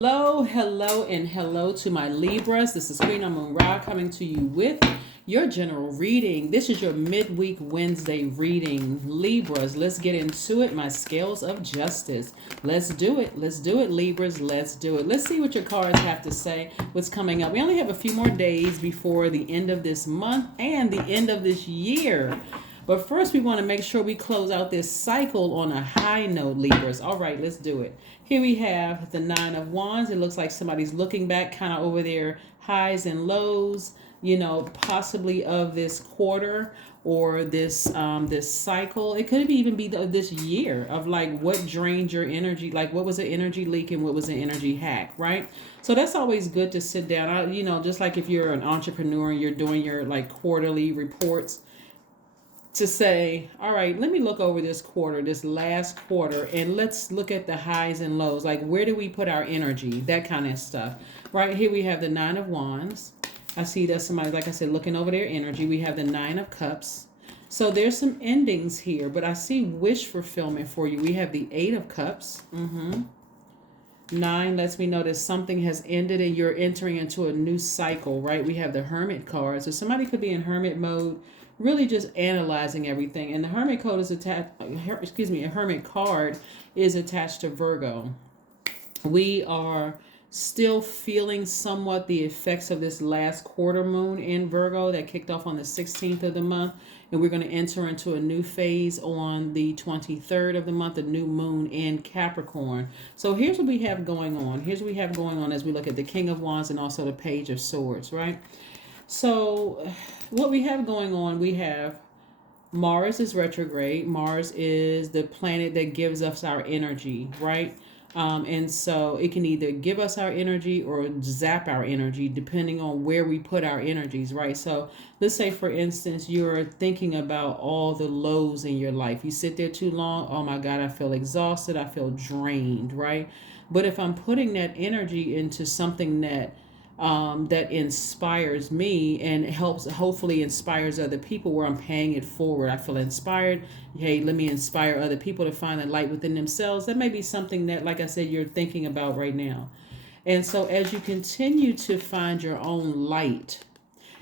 Hello, and hello to my Libras. This is Queen Amun Ra coming to you with your general reading. This is your midweek Wednesday reading. Libras, let's get into it. My scales of justice. Let's do it. Let's do it, Libras. Let's do it. Let's see what your cards have to say. What's coming up? We only have a few more days before the end of this month and the end of this year. But first, we want to make sure we close out this cycle on a high note, Libras. All right, let's do it. Here we have the Nine of Wands. It looks like somebody's looking back kind of over their highs and lows, possibly of this quarter or this cycle. It could even be this year of like what drained your energy, like what was an energy leak and what was an energy hack, right? So that's always good to sit down. Just like if you're an entrepreneur and you're doing your like quarterly reports, to say, all right, let me look over this quarter, this last quarter, and let's look at the highs and lows. Like, where do we put our energy? That kind of stuff. Right here, we have the Nine of Wands. I see that somebody, like I said, looking over their energy. We have the Nine of Cups. So there's some endings here, but I see wish fulfillment for you. We have the Eight of Cups. Nine lets me know that something has ended and you're entering into a new cycle, right? We have the Hermit card. So somebody could be in hermit mode, really just analyzing everything. And the Hermit code is attached, a Hermit card is attached to Virgo. We are still feeling somewhat the effects of this last quarter moon in Virgo that kicked off on the 16th of the month. And we're going to enter into a new phase on the 23rd of the month, a new moon in Capricorn. So here's what we have going on. Here's what we have going on as we look at the King of Wands and also the Page of Swords, right? So what we have going on, we have Mars is retrograde. Mars is the planet that gives us our energy, right? And so it can either give us our energy or zap our energy depending on where we put our energies, right? So let's say, for instance, you're thinking about all the lows in your life. You sit there too long. Oh my God, I feel exhausted. I feel drained, right? But if I'm putting that energy into something that inspires me and helps, hopefully inspires other people, where I'm paying it forward. I feel inspired. Hey, let me inspire other people to find the light within themselves. That may be something that, like I said, you're thinking about right now. And so as you continue to find your own light,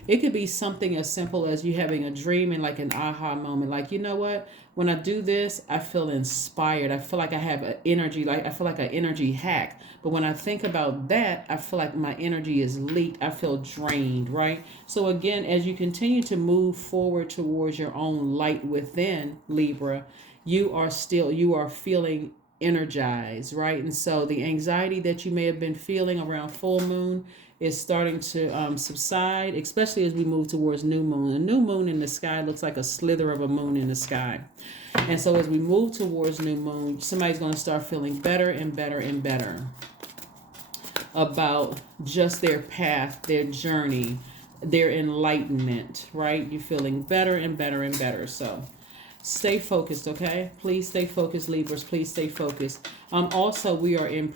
it could be something as simple as you having a dream and like an aha moment. Like, you know what? When I do this, I feel inspired. I feel like I have an energy, like I feel like an energy hack. But when I think about that, I feel like my energy is leaked. I feel drained, right? So again, as you continue to move forward towards your own light within, Libra, you are feeling energized, right? And so the anxiety that you may have been feeling around full moon is starting to subside, especially as we move towards new moon. A new moon in the sky looks like a slither of a moon in the sky. And so as we move towards new moon, somebody's going to start feeling better and better and better about just their path, their journey, their enlightenment, right? You're feeling better and better and better. So stay focused, okay? Please stay focused, Libras. Please stay focused. Also, we are in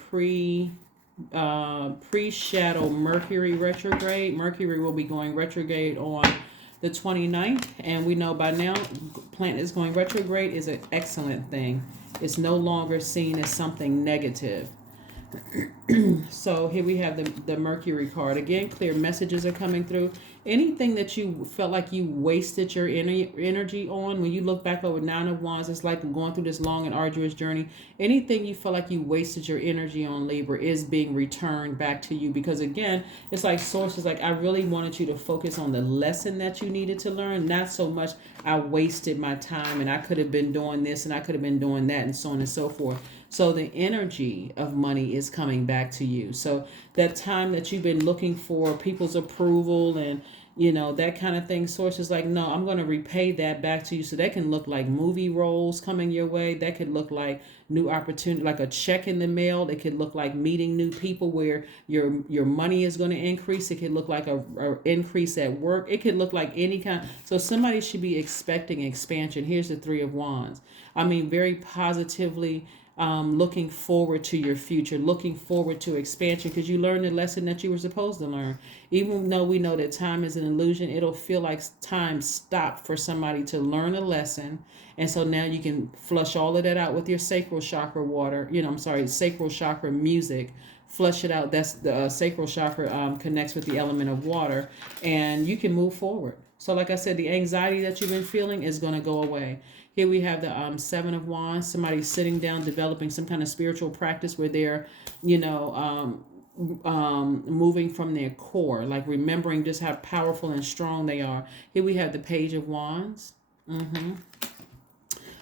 pre-shadow Mercury retrograde. Mercury will be going retrograde on the 29th, and we know by now planet is going retrograde is an excellent thing. It's no longer seen as something negative. So here we have the Mercury card. Again, clear messages are coming through. Anything that you felt like you wasted your energy on, when you look back over Nine of Wands, it's like going through this long and arduous journey. Anything you felt like you wasted your energy on, Libra, is being returned back to you. Because again, it's like sources like, I really wanted you to focus on the lesson that you needed to learn, not so much I wasted my time and I could have been doing this and I could have been doing that and so on and so forth. So the energy of money is coming back to you. So that time that you've been looking for people's approval and that kind of thing, sources like, no, I'm going to repay that back to you. So that can look like movie roles coming your way. That could look like new opportunity, like a check in the mail. It could look like meeting new people where your money is going to increase. It could look like a increase at work. It could look like any kind. So somebody should be expecting expansion. Here's the Three of Wands. I mean, very positively looking forward to your future, looking forward to expansion, because you learned the lesson that you were supposed to learn. Even though we know that time is an illusion, it'll feel like time stopped for somebody to learn a lesson. And so now you can flush all of that out with your sacral chakra water, sacral chakra music flush it out. That's the sacral chakra, connects with the element of water, and you can move forward. So like I said, the anxiety that you've been feeling is going to go away. Here we have the Seven of Wands. Somebody sitting down, developing some kind of spiritual practice where they're, you know, moving from their core, like remembering just how powerful and strong they are. Here we have the Page of Wands.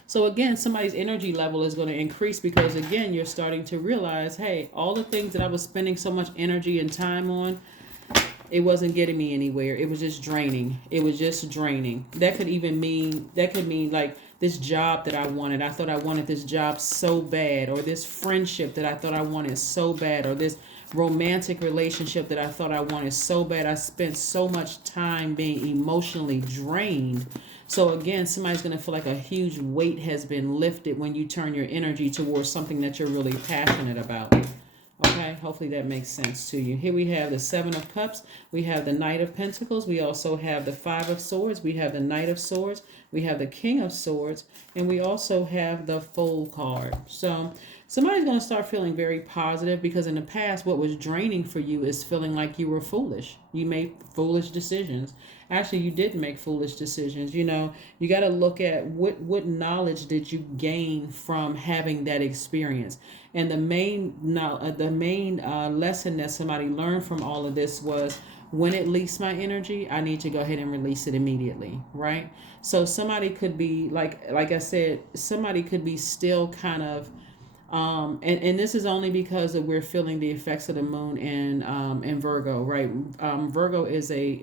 So again, somebody's energy level is going to increase because again, you're starting to realize, hey, all the things that I was spending so much energy and time on, it wasn't getting me anywhere. It was just draining. It was just draining. That could mean like this job that I wanted. I thought I wanted this job so bad, or this friendship that I thought I wanted so bad, or this romantic relationship that I thought I wanted so bad. I spent so much time being emotionally drained. So again, somebody's going to feel like a huge weight has been lifted when you turn your energy towards something that you're really passionate about. Okay, hopefully that makes sense to you. Here we have the Seven of Cups. We have the Knight of Pentacles. We also have the Five of Swords. We have the Knight of Swords. We have the King of Swords. And we also have the Fool card. So somebody's going to start feeling very positive because in the past, what was draining for you is feeling like you were foolish. You made foolish decisions. Actually, you didn't make foolish decisions. You know, you got to look at what knowledge did you gain from having that experience. And the main lesson that somebody learned from all of this was, when it leaks my energy, I need to go ahead and release it immediately, right? So somebody could be like I said, somebody could be still kind of and this is only because that we're feeling the effects of the moon in Virgo, right? Virgo is a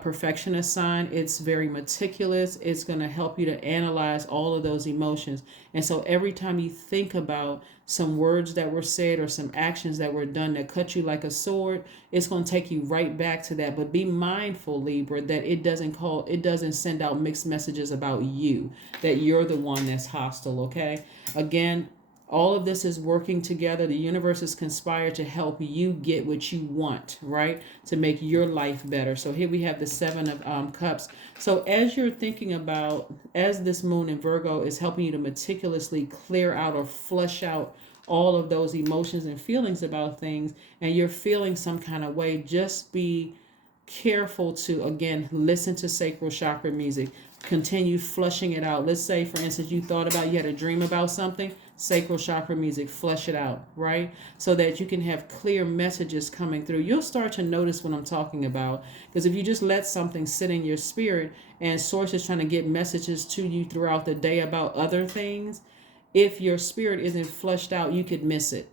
perfectionist sign. It's very meticulous. It's going to help you to analyze all of those emotions. And so every time you think about some words that were said or some actions that were done that cut you like a sword, it's going to take you right back to that. But be mindful, Libra, that it doesn't send out mixed messages about you, that you're the one that's hostile, okay? Again, all of this is working together. The universe is conspired to help you get what you want, right? To make your life better. So here we have the Seven of Cups. So as you're thinking about, as this moon in Virgo is helping you to meticulously clear out or flush out all of those emotions and feelings about things, and you're feeling some kind of way, just be careful to, again, listen to sacral chakra music. Continue flushing it out. Let's say, for instance, you had a dream about something. Sacral chakra music, flush it out, right? So that you can have clear messages coming through. You'll start to notice what I'm talking about. Because if you just let something sit in your spirit and source is trying to get messages to you throughout the day about other things, if your spirit isn't flushed out, you could miss it.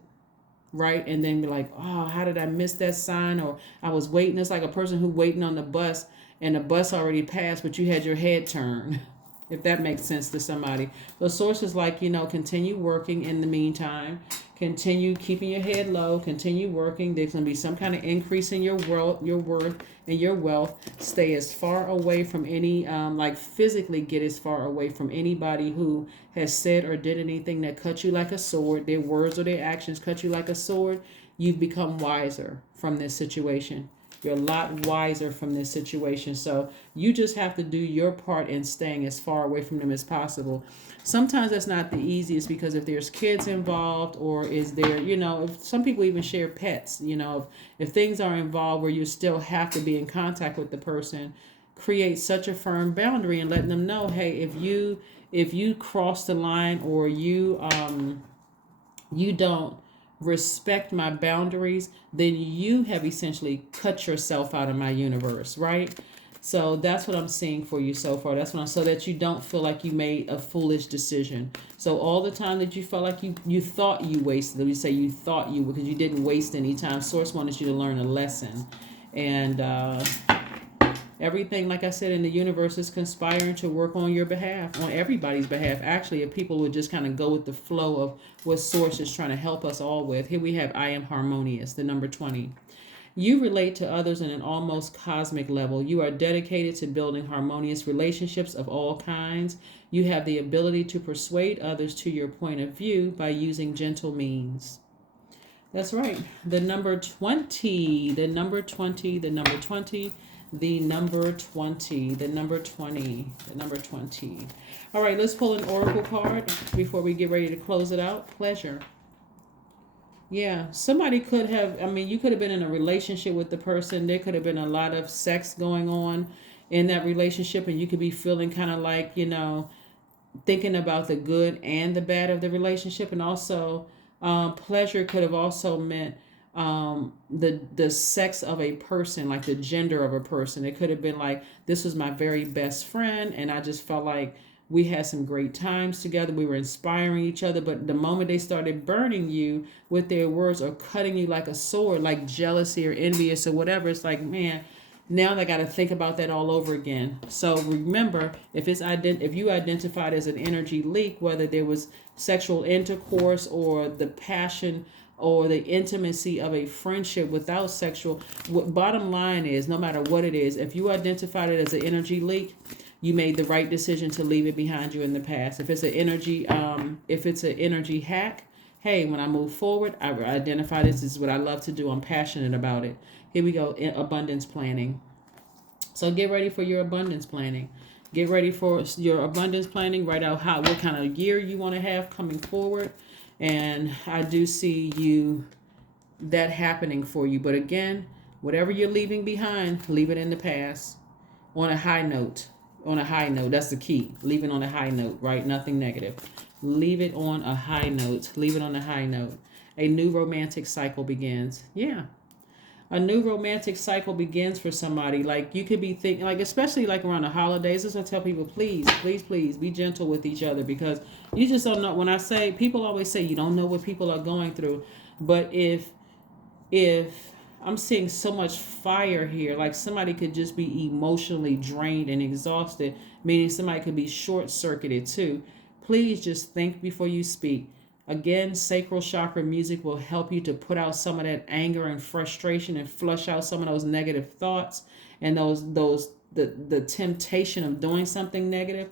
Right? And then be like, oh, how did I miss that sign? Or I was waiting. It's like a person who waiting on the bus and the bus already passed, but you had your head turned. If that makes sense to somebody. The source is like, continue working in the meantime. Continue keeping your head low. Continue working. There's going to be some kind of increase in your worth, and your wealth. Stay as far away from any, physically get as far away from anybody who has said or did anything that cut you like a sword. Their words or their actions cut you like a sword. You've become wiser from this situation. You're a lot wiser from this situation. So you just have to do your part in staying as far away from them as possible. Sometimes that's not the easiest because if there's kids involved, or is there, if some people even share pets, if things are involved where you still have to be in contact with the person, create such a firm boundary and letting them know, hey, if you cross the line, or you don't respect my boundaries, then you have essentially cut yourself out of my universe, right? So that's what I'm seeing for you so far. So that you don't feel like you made a foolish decision. So all the time that you felt like you thought you wasted, we say you thought you, because you didn't waste any time. Source wanted you to learn a lesson. And everything, like I said, in the universe is conspiring to work on your behalf, on everybody's behalf. Actually, if people would just kind of go with the flow of what Source is trying to help us all with. Here we have I am harmonious, the number 20. You relate to others in an almost cosmic level. You are dedicated to building harmonious relationships of all kinds. You have the ability to persuade others to your point of view by using gentle means. That's right. The number 20, the number 20, the number 20. The number 20, the number 20, the number 20. All right, let's pull an oracle card before we get ready to close it out. Pleasure. Yeah, somebody could have, I mean, you could have been in a relationship with the person. There could have been a lot of sex going on in that relationship, and you could be feeling kind of like, thinking about the good and the bad of the relationship. And also, pleasure could have also meant the sex of a person, like the gender of a person. It could have been like, this was my very best friend, and I just felt like we had some great times together. We were inspiring each other. But the moment they started burning you with their words or cutting you like a sword, like jealousy or envious or whatever, it's like, man, now they got to think about that all over again. So remember, if you identified as an energy leak, whether there was sexual intercourse or the passion or the intimacy of a friendship without sexual, what bottom line is, no matter what it is, if you identified it as an energy leak, you made the right decision to leave it behind you in the past. If it's an energy hack, hey, when I move forward, I identify this is what I love to do. I'm passionate about it. Here we go, in abundance planning. So get ready for your abundance planning. Get ready for your abundance planning. Write out what kind of year you want to have coming forward. And I do see that happening for you. But again, whatever you're leaving behind, leave it in the past on a high note. On a high note. That's the key. Leave it on a high note, right? Nothing negative. Leave it on a high note. Leave it on a high note. A new romantic cycle begins. Yeah. A new romantic cycle begins for somebody. Like you could be thinking, like especially like around the holidays. This is what I tell people, please, please, please be gentle with each other, because you just don't know. When I say, people always say you don't know what people are going through, but if I'm seeing so much fire here, like somebody could just be emotionally drained and exhausted, meaning somebody could be short circuited too. Please just think before you speak. Again, sacral chakra music will help you to put out some of that anger and frustration and flush out some of those negative thoughts and the temptation of doing something negative,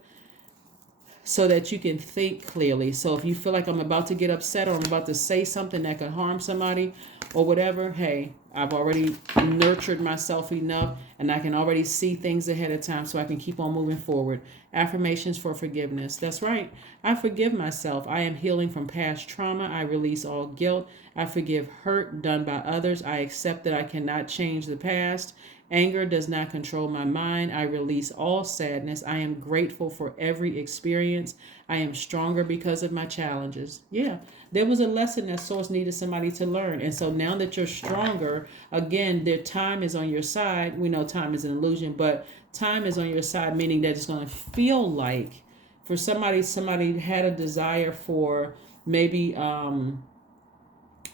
so that you can think clearly. So if you feel like I'm about to get upset or I'm about to say something that could harm somebody or whatever, hey, I've already nurtured myself enough and I can already see things ahead of time so I can keep on moving forward. Affirmations for forgiveness. That's right. I forgive myself. I am healing from past trauma. I release all guilt. I forgive hurt done by others. I accept that I cannot change the past. Anger does not control my mind. I release all sadness. I am grateful for every experience. I am stronger because of my challenges. Yeah, there was a lesson that Source needed somebody to learn. And so now that you're stronger, again, their time is on your side. We know time is an illusion, but time is on your side, meaning that it's going to feel like for somebody had a desire for maybe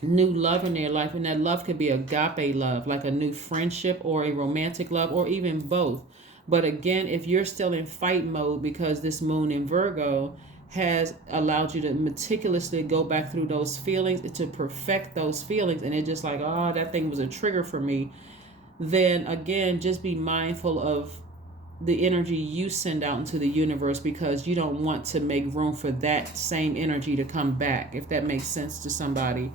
new love in their life, and that love could be agape love, like a new friendship or a romantic love or even both. But again, if you're still in fight mode because this moon in Virgo has allowed you to meticulously go back through those feelings to perfect those feelings, and it's just like, oh, that thing was a trigger for me, then again, just be mindful of the energy you send out into the universe, because you don't want to make room for that same energy to come back, if that makes sense to somebody.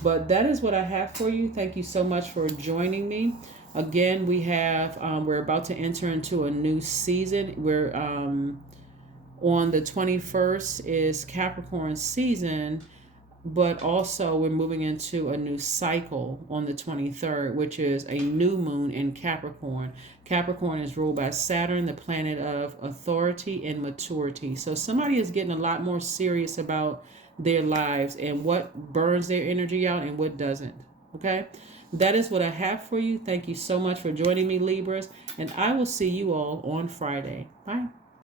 But that is what I have for you. Thank you so much for joining me. Again, we're about to enter into a new season. We're on the 21st is Capricorn season, but also we're moving into a new cycle on the 23rd, which is a new moon in Capricorn. Capricorn is ruled by Saturn, the planet of authority and maturity. So somebody is getting a lot more serious about their lives and what burns their energy out and what doesn't. Okay? That is what I have for you. Thank you so much for joining me, Libras, and I will see you all on Friday. Bye.